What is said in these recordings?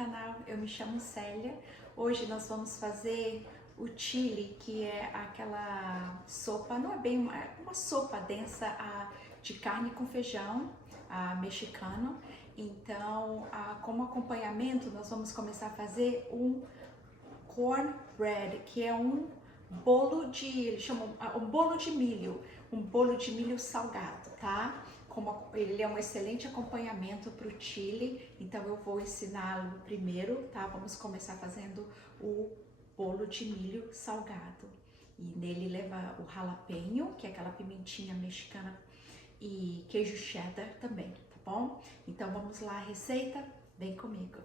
canal, eu me chamo Célia. Hoje nós vamos fazer o chili, que é aquela sopa, não é bem uma sopa densa de carne com feijão mexicano. Então, como acompanhamento, nós vamos começar a fazer um cornbread, que é um bolo de, eles chamam um bolo de milho salgado, tá? Ele é um excelente acompanhamento para o chili, então eu vou ensiná-lo primeiro, tá? Vamos começar fazendo o bolo de milho salgado. E nele leva o jalapeño, que é aquela pimentinha mexicana, e queijo cheddar também, tá bom? Então vamos lá, a receita, vem comigo.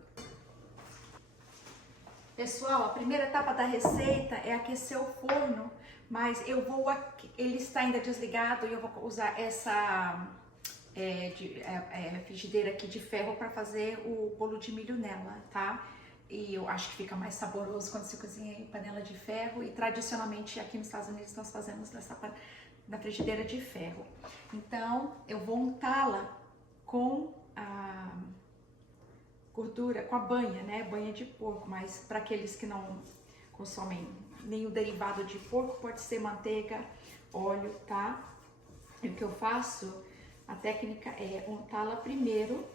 Pessoal, a primeira etapa da receita é aquecer o forno, mas ele está ainda desligado e eu vou usar essa frigideira aqui de ferro para fazer o bolo de milho nela, tá? E eu acho que fica mais saboroso quando se cozinha em panela de ferro, e tradicionalmente aqui nos Estados Unidos nós fazemos na frigideira de ferro. Então eu vou untá-la com a gordura, com a banha, né? Banha de porco, mas para aqueles que não consomem nenhum derivado de porco, pode ser manteiga, óleo, tá? E o que eu faço, a técnica é untá-la primeiro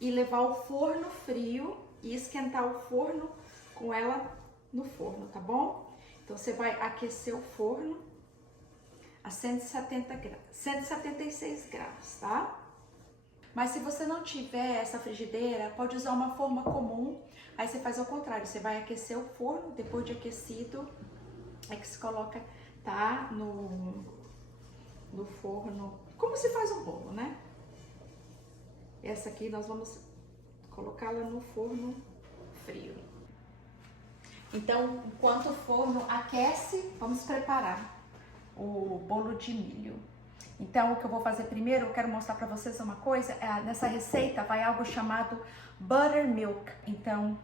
e levar ao forno frio e esquentar o forno com ela no forno, tá bom? Então você vai aquecer o forno a 176 graus, tá? Mas se você não tiver essa frigideira, pode usar uma forma comum. Aí você faz ao contrário, você vai aquecer o forno, depois de aquecido, é que se coloca, tá, no forno, como se faz um bolo, né? Essa aqui nós vamos colocá-la no forno frio. Então, enquanto o forno aquece, vamos preparar o bolo de milho. Então, o que eu vou fazer primeiro, eu quero mostrar para vocês uma coisa. Nessa receita vai algo chamado buttermilk. Então,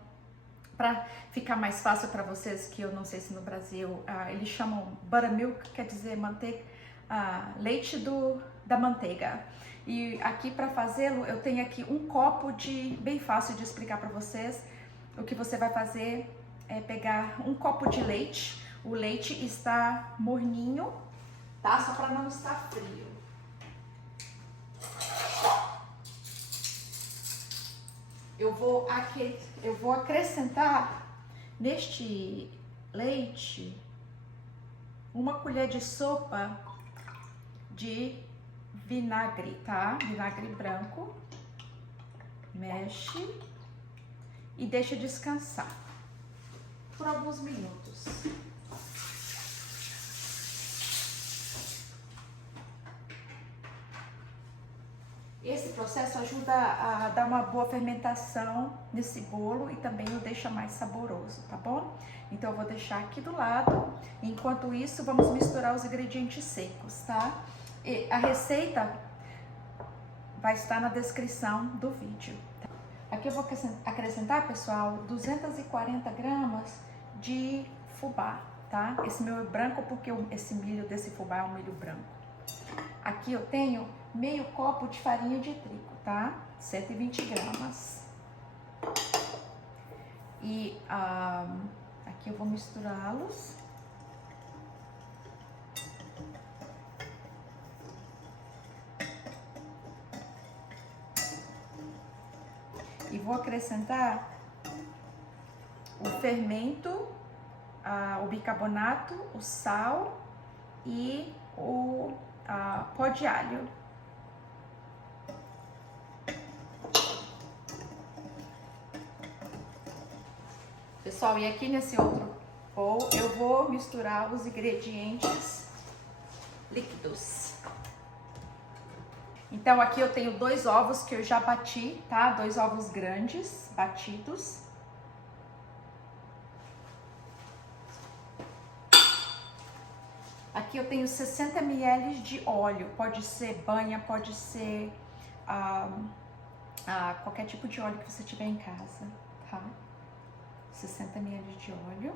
para ficar mais fácil para vocês, que eu não sei se no Brasil eles chamam buttermilk, quer dizer manteiga, leite da manteiga. E aqui para fazê-lo, eu tenho aqui um copo bem fácil de explicar para vocês. O que você vai fazer é pegar um copo de leite. O leite está morninho, tá? Só para não estar frio. Eu vou acrescentar neste leite uma colher de sopa de vinagre, tá? Vinagre branco. Mexe e deixa descansar por alguns minutos. Esse processo ajuda a dar uma boa fermentação nesse bolo e também o deixa mais saboroso, tá bom? Então eu vou deixar aqui do lado. Enquanto isso, vamos misturar os ingredientes secos, tá? E a receita vai estar na descrição do vídeo. Aqui eu vou acrescentar, pessoal, 240 gramas de fubá, tá? Esse meu é branco porque esse milho desse fubá é um milho branco. Aqui eu tenho meio copo de farinha de trigo, tá? 120 gramas. E aqui eu vou misturá-los. E vou acrescentar o fermento, o bicarbonato, o sal e o pó de alho. Pessoal, e aqui nesse outro bowl eu vou misturar os ingredientes líquidos. Então aqui eu tenho 2 ovos que eu já bati, tá? 2 ovos grandes, batidos. Aqui eu tenho 60 ml de óleo, pode ser banha, pode ser qualquer tipo de óleo que você tiver em casa, tá? 60 ml de óleo.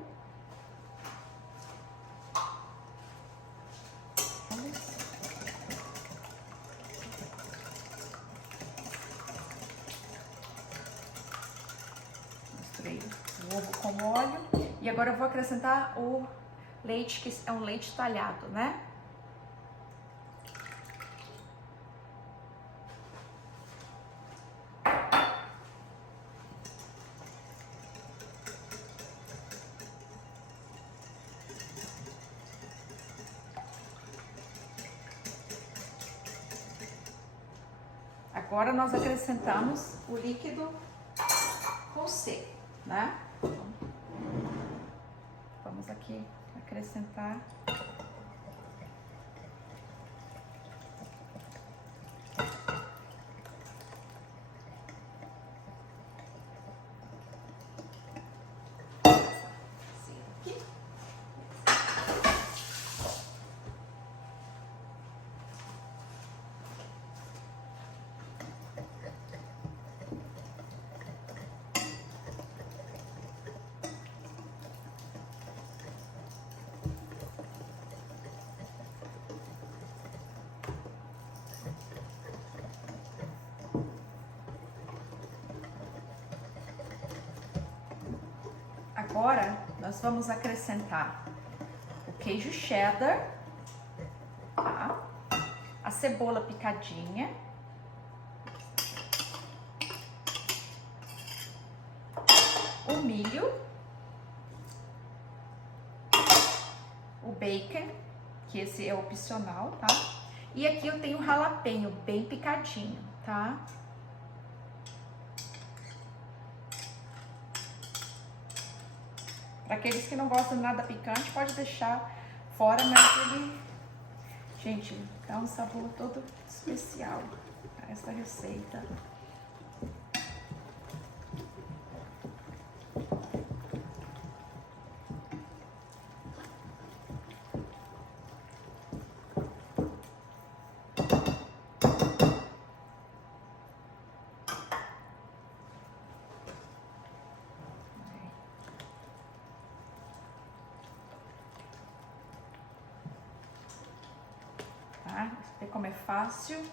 ovo com óleo. E agora eu vou acrescentar o leite, que é um leite talhado, né? Agora nós acrescentamos o líquido com seco, né? Vamos aqui acrescentar. Agora, nós vamos acrescentar o queijo cheddar, tá? A cebola picadinha, o milho, o bacon, que esse é opcional, tá? E aqui eu tenho o jalapeño bem picadinho, tá? Para aqueles que não gostam de nada picante, pode deixar fora, mas ele, gente, dá um sabor todo especial a essa receita. Vê como é fácil.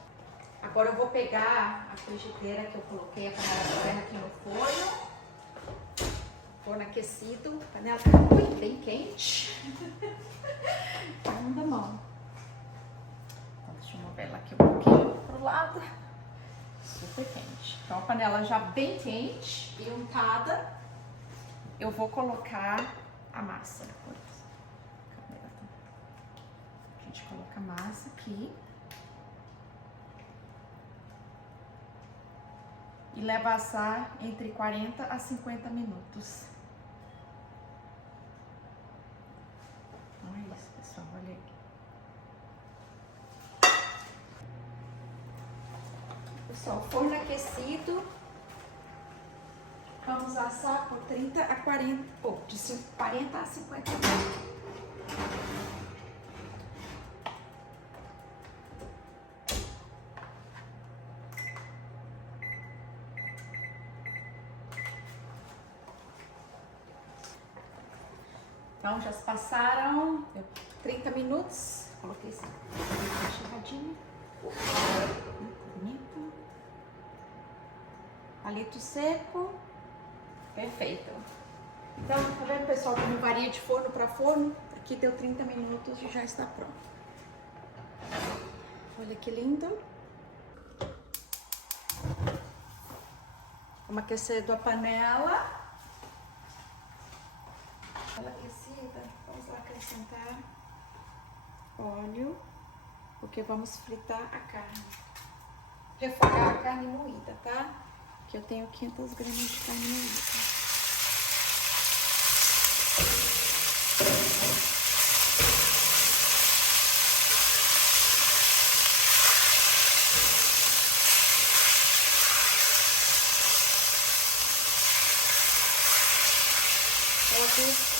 Agora eu vou pegar a frigideira que eu coloquei, a panela de ferro aqui no forno. Forno aquecido, panela bem quente. Palma da mão. Então, deixa eu mover ela aqui um pouquinho pro lado. Super quente. Então a panela já bem quente e untada. Eu vou colocar a massa depois. A gente coloca a massa aqui. E leva a assar entre 40 a 50 minutos. Então é isso, pessoal, olha aqui. Pessoal, forno aquecido. Vamos assar por 30 a 40, ou de 40 a 50 minutos. Então, já se passaram 30 minutos. Coloquei esse enxerradinho. Bonito. Palito seco. Perfeito. Então, tá vendo, pessoal, como varia de forno para forno? Aqui deu 30 minutos e já está pronto. Olha que lindo. Vamos aquecer a panela. Ela aquecida, vamos lá acrescentar óleo, porque vamos fritar a carne. Refogar a carne moída, tá? Que eu tenho 500 gramas de carne moída.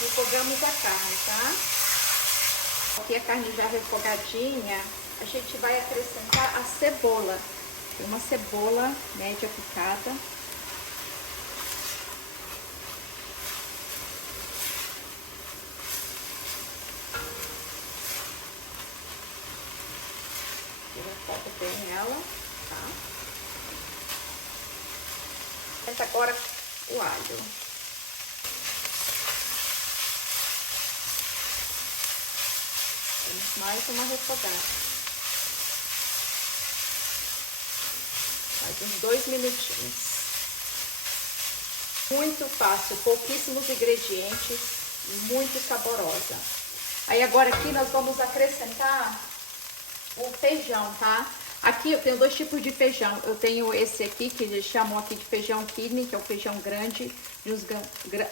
Refogamos a carne, tá? Aqui a carne já refogadinha, a gente vai acrescentar a cebola. Tem uma cebola média picada. Eu refogo bem ela, tá? Agora o alho. mais uma refogada. Mais uns 2 minutinhos. Muito fácil, pouquíssimos ingredientes, muito saborosa. Aí agora aqui nós vamos acrescentar o feijão, tá? Aqui eu tenho 2 tipos de feijão. Eu tenho esse aqui, que eles chamam aqui de feijão kidney, que é o feijão grande.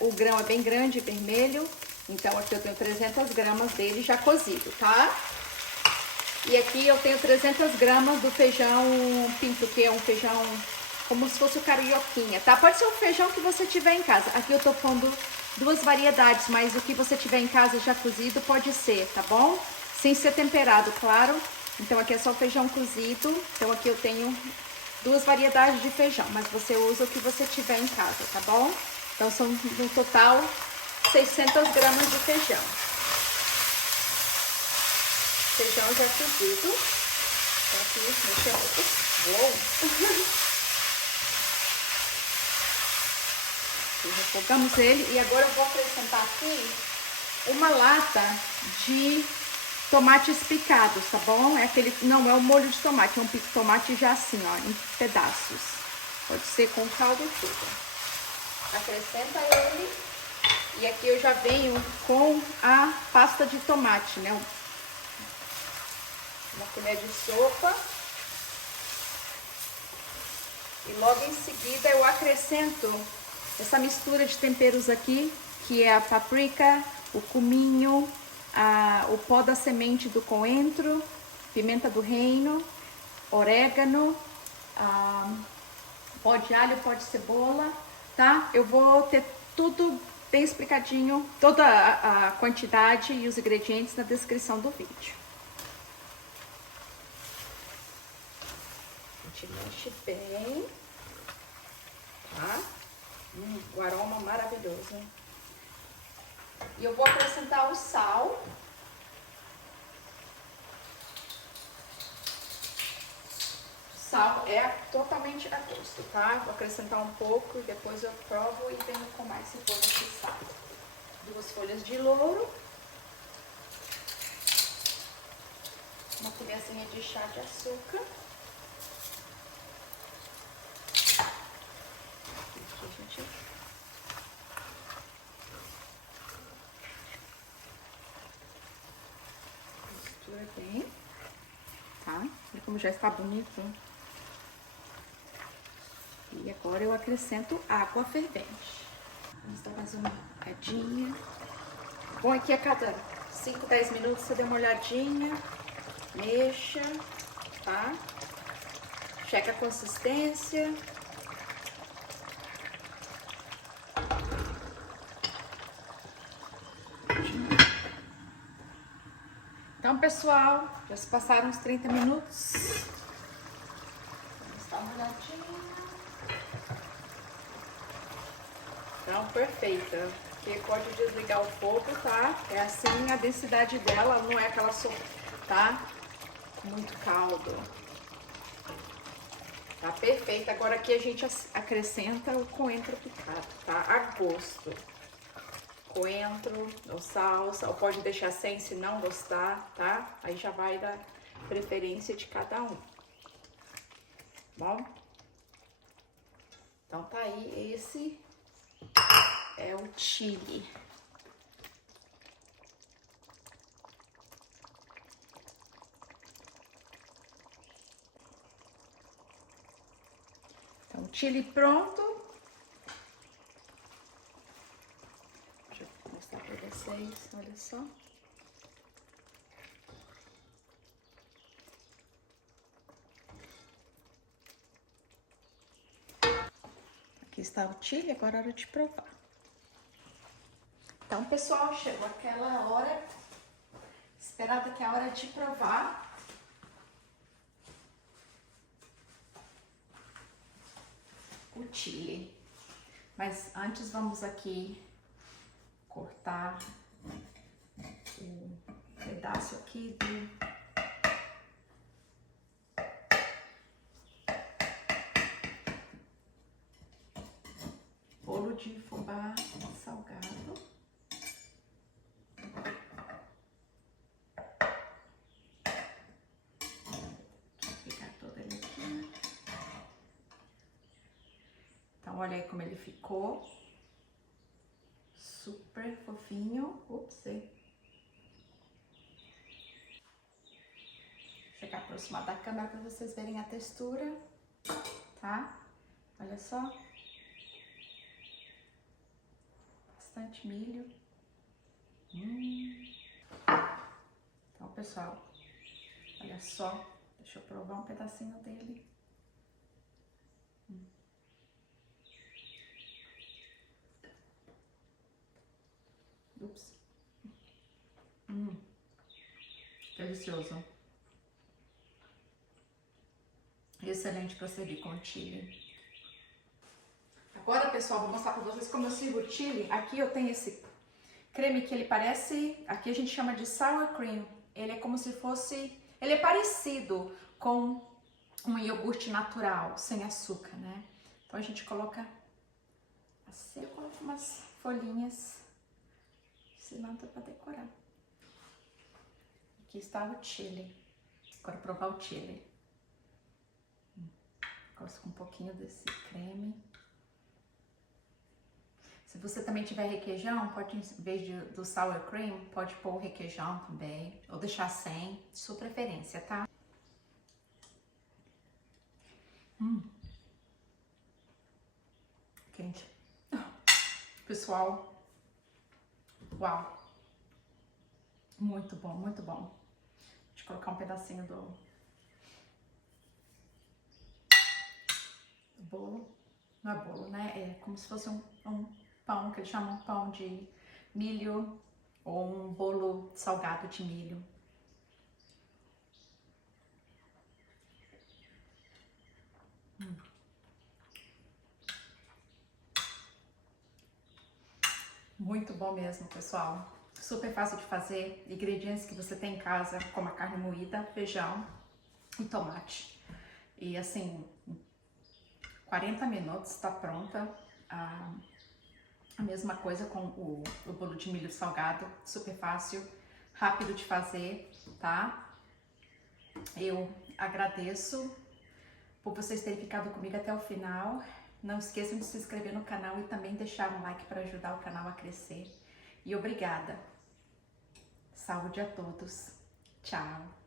O grão é bem grande, vermelho. Então aqui eu tenho 300 gramas dele já cozido, tá? E aqui eu tenho 300 gramas do feijão pinto, que é um feijão como se fosse o carioquinha, tá? Pode ser um feijão que você tiver em casa. Aqui eu tô pondo 2 variedades, mas o que você tiver em casa já cozido pode ser, tá bom? Sem ser temperado, claro. Então aqui é só feijão cozido. Então aqui eu tenho 2 variedades de feijão, mas você usa o que você tiver em casa, tá bom? Então são no total 600 gramas de feijão. Feijão já cozido. Então aqui mexendo. Uou! Refogamos ele e agora eu vou acrescentar aqui uma lata de tomates picados, tá bom? É aquele, não é o molho de tomate, é um pico de tomate já assim, ó, em pedaços. Pode ser com caldo e tudo. Acrescenta ele e aqui eu já venho com a pasta de tomate, né? Uma colher de sopa. E logo em seguida eu acrescento essa mistura de temperos aqui, que é a páprica, o cominho, o pó da semente do coentro, pimenta do reino, orégano, pó de alho, pó de cebola, tá? Eu vou ter tudo bem explicadinho, toda a quantidade e os ingredientes na descrição do vídeo. A gente mexe bem, tá? O aroma maravilhoso. E eu vou acrescentar o sal. Sal é totalmente a gosto, tá? Vou acrescentar um pouco e depois eu provo e venho com mais se for necessário. 2 folhas de louro. Uma colherzinha de chá de açúcar. Aqui, gente. Mistura bem, tá? Olha como já está bonito. E agora eu acrescento água fervente. Vamos dar mais uma olhadinha. Bom, aqui a cada 5, 10 minutos você dê uma olhadinha, mexa, tá? Checa a consistência. Então, pessoal, já se passaram uns 30 minutos. Vamos dar uma olhadinha. Então, perfeita. Aqui pode desligar o fogo, tá? É assim a densidade dela, não é aquela sopa, tá? Muito caldo. Tá perfeita. Agora aqui a gente acrescenta o coentro picado, tá? A gosto. Coentro ou salsa, ou pode deixar sem se não gostar, tá? Aí já vai da preferência de cada um. Bom? Então tá aí, esse é o chili. Então, o chili pronto. Deixa eu mostrar pra vocês, olha só. Aqui está o chili, agora é hora de provar. Então, pessoal, chegou aquela hora esperada, que é a hora de provar. O chili. Mas antes vamos aqui cortar um pedaço aqui do bolo de fubá salgado. olha aí como ele ficou. Super fofinho. Ups. Chegar aproximar da câmera para vocês verem a textura, tá? Olha só. Bastante milho. Então, pessoal, olha só. Deixa eu provar um pedacinho dele. Ups. Delicioso. Excelente para servir com chili. Agora, pessoal, vou mostrar para vocês como eu sirvo o chili. Aqui eu tenho esse creme que ele parece, aqui a gente chama de sour cream. Ele é como se fosse, ele é parecido com um iogurte natural, sem açúcar, né? Então a gente coloca assim, eu coloco umas folhinhas de cilantro para decorar. Aqui está o chili. Agora provar o chili. Gosto com um pouquinho desse creme. Se você também tiver requeijão, pode, em vez do sour cream, pode pôr o requeijão também, ou deixar sem, de sua preferência, tá? Quente. Pessoal, uau! Muito bom, muito bom. Deixa eu colocar um pedacinho do bolo. Não é bolo, né? É como se fosse um pão, que eles chamam pão de milho, ou um bolo salgado de milho. Muito bom mesmo, pessoal. Super fácil de fazer. Ingredientes que você tem em casa, como a carne moída, feijão e tomate. E assim, 40 minutos está pronta. A mesma coisa com o bolo de milho salgado, super fácil, rápido de fazer, tá? Eu agradeço por vocês terem ficado comigo até o final. Não esqueçam de se inscrever no canal e também deixar um like para ajudar o canal a crescer. E obrigada. Saúde a todos. Tchau.